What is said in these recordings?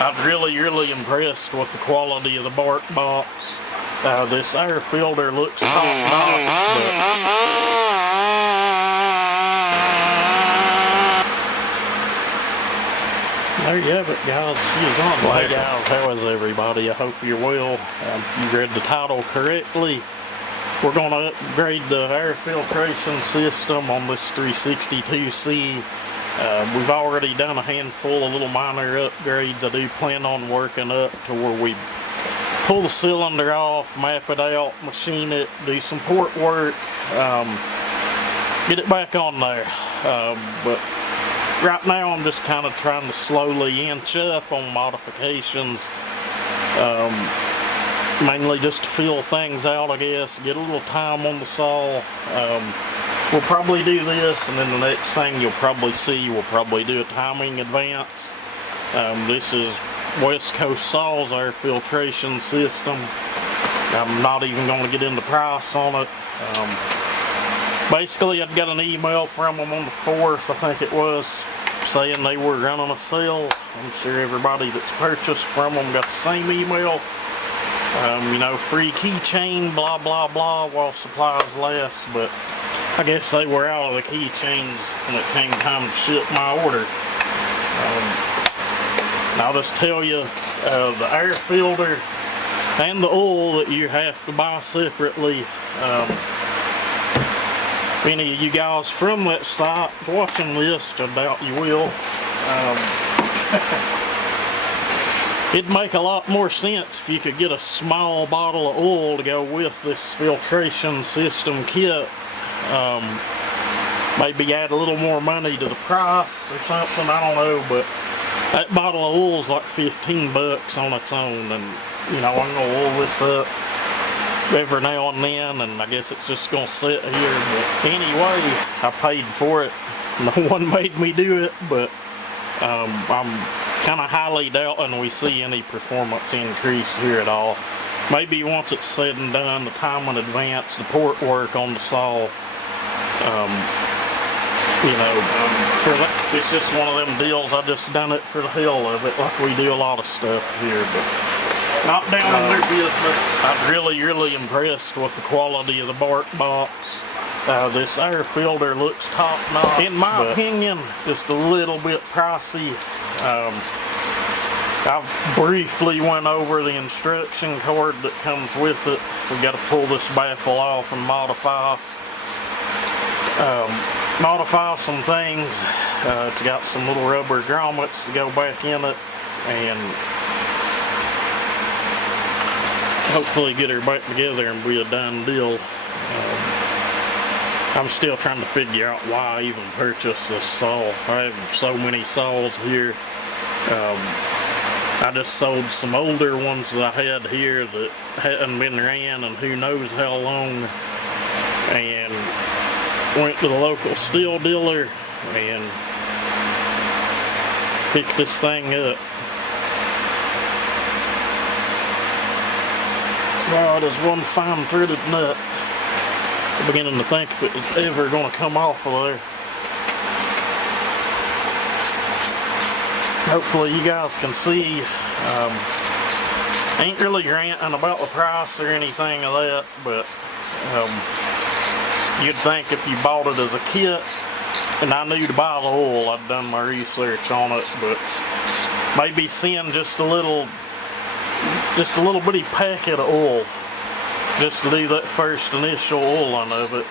I was really impressed with the quality of the bark box. This air filter looks top notch, there you have it, guys. She is on. Hey guys, how is everybody? I hope you're well. You read the title correctly. We're going to upgrade the air filtration system on this 362c. We've already done a handful of little minor upgrades. I do plan on working up to where we pull the cylinder off, map it out, machine it, do some port work, get it back on there. But right now I'm just kind of trying to slowly inch up on modifications. Mainly just to feel things out, I guess, get a little time on the saw. We'll probably do this, and then the next thing you'll probably see, we'll probably do a timing advance. This is West Coast Saw's air filtration system. I'm not even going to get into price on it. Basically, I'd got an email from them on the 4th, I think it was, saying they were running a sale. I'm sure everybody that's purchased from them got the same email. You know, free keychain, blah blah blah, while supplies last. But I guess they were out of the keychains when it came time to ship my order. And I'll just tell you, the air filter and the oil that you have to buy separately. If any of you guys from that site watching this, which I doubt you will, it'd make a lot more sense if you could get a small bottle of oil to go with this filtration system kit. Maybe add a little more money to the price or something, I don't know, but that bottle of oil is like 15 bucks on its own, and you know, I'm gonna oil this up every now and then, and I guess it's just gonna sit here. But anyway, I paid for it. No one made me do it, but I'm kind of highly doubting we see any performance increase here at all. Maybe once it's said and done, the time in advance, the port work on the saw, you know, for that, it's just one of them deals. I just done it for the hell of it, like we do a lot of stuff here, but not down on their business. I'm really impressed with the quality of the bark box. This air filter looks top notch. In my opinion, just a little bit pricey. I briefly went over the instruction card that comes with it. We got to pull this baffle off and modify some things. It's got some little rubber grommets to go back in it, and hopefully get her back together and be a done deal. I'm still trying to figure out why I even purchased this saw. I have so many saws here. I just sold some older ones that I had here that hadn't been ran and who knows how long, and went to the local Stihl dealer and picked this thing up. Well, there's one fine threaded nut. I'm beginning to think if it was ever going to come off of there. Hopefully you guys can see. Ain't really ranting about the price or anything of that, but you'd think if you bought it as a kit, and I knew to buy the oil, I'd done my research on it, but maybe send just a little bitty packet of oil, just to do that first initial oiling of it.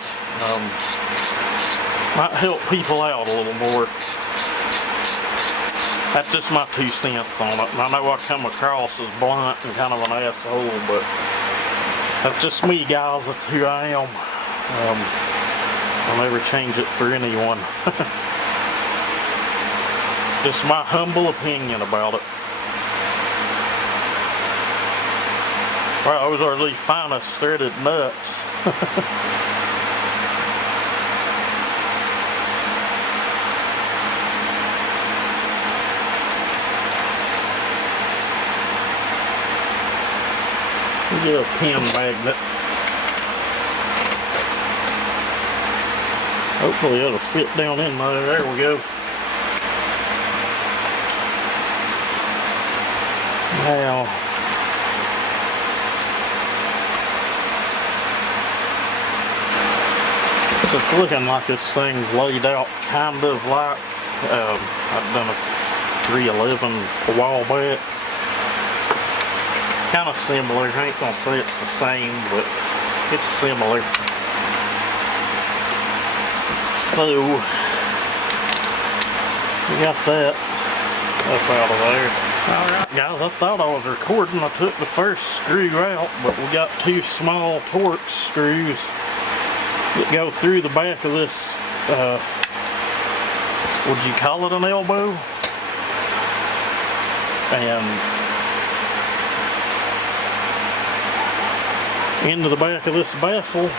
Might help people out a little more. That's just my 2 cents on it, and I know I come across as blunt and kind of an asshole, but that's just me, guys. That's who I am. I'll never change it for anyone. Just my humble opinion about it. Well, those are the finest threaded nuts. Get a pin magnet. Hopefully it'll fit down in there. There we go. Now, it's looking like this thing's laid out kind of like I've done a 311 a while back. Kind of similar. I ain't gonna say it's the same, but it's similar. So we got that up out of there. Alright guys, I thought I was recording. I took the first screw out, but we got two small Torx screws that go through the back of this, would you call it an elbow? And into the back of this baffle.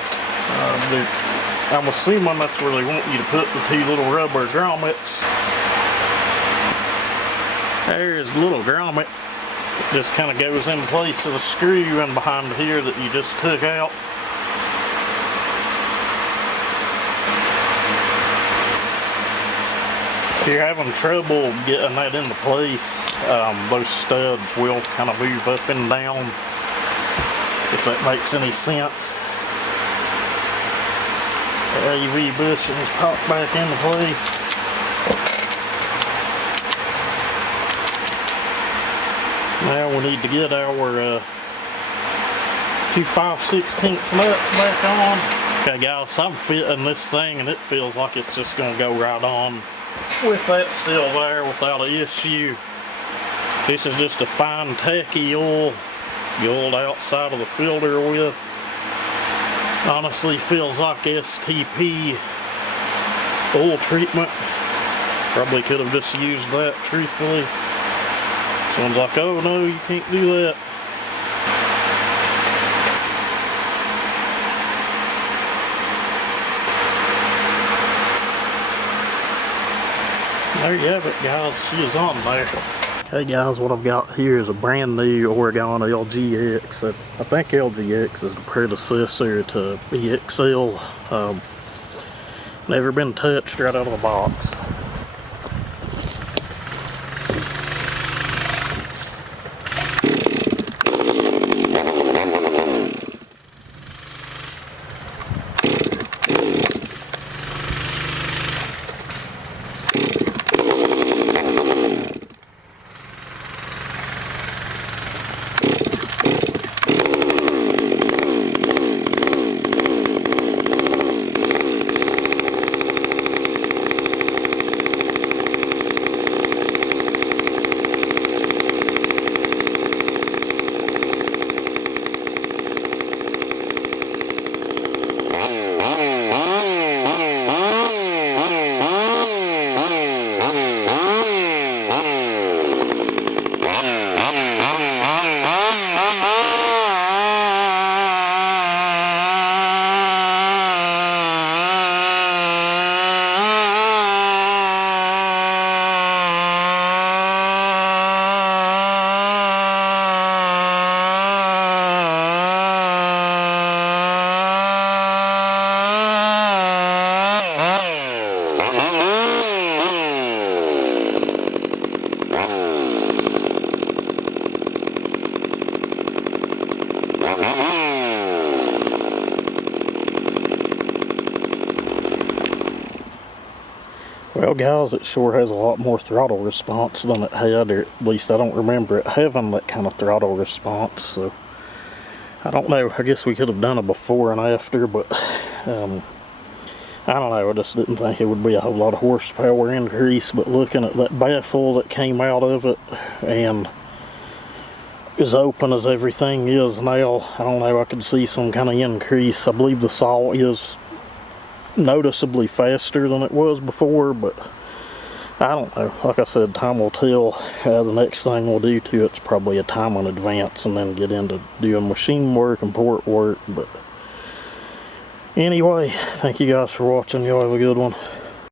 I'm assuming that's where they want you to put the two little rubber grommets. There's a little grommet that just kind of goes in place of the screw in behind here that you just took out. If you're having trouble getting that into place, those studs will kind of move up and down, if that makes any sense. The AV bushings pop back into place. Now we need to get our 2 5/16 nuts back on. Okay guys, so I'm fitting this thing and it feels like it's just going to go right on with that still there without an issue. This is just a fine tacky oil, the oil outside of the filter with. Honestly feels like STP oil treatment. Probably could have just used that, truthfully. Someone's like, oh no, you can't do that. There you have it guys, she is on there. Okay guys, what I've got here is a brand new Oregon LGX. I think LGX is the predecessor to EXL. Never been touched right out of the box. Well guys, it sure has a lot more throttle response than it had, or at least I don't remember it having that kind of throttle response, so I don't know. I guess we could have done a before and after, but I don't know, I just didn't think it would be a whole lot of horsepower increase. But looking at that baffle that came out of it, and as open as everything is now, I don't know, I could see some kind of increase. I believe the saw is noticeably faster than it was before, but I don't know. Like I said, time will tell. The next thing we'll do to it's probably a time in advance and then get into doing machine work and port work. But anyway, thank you guys for watching. Y'all have a good one.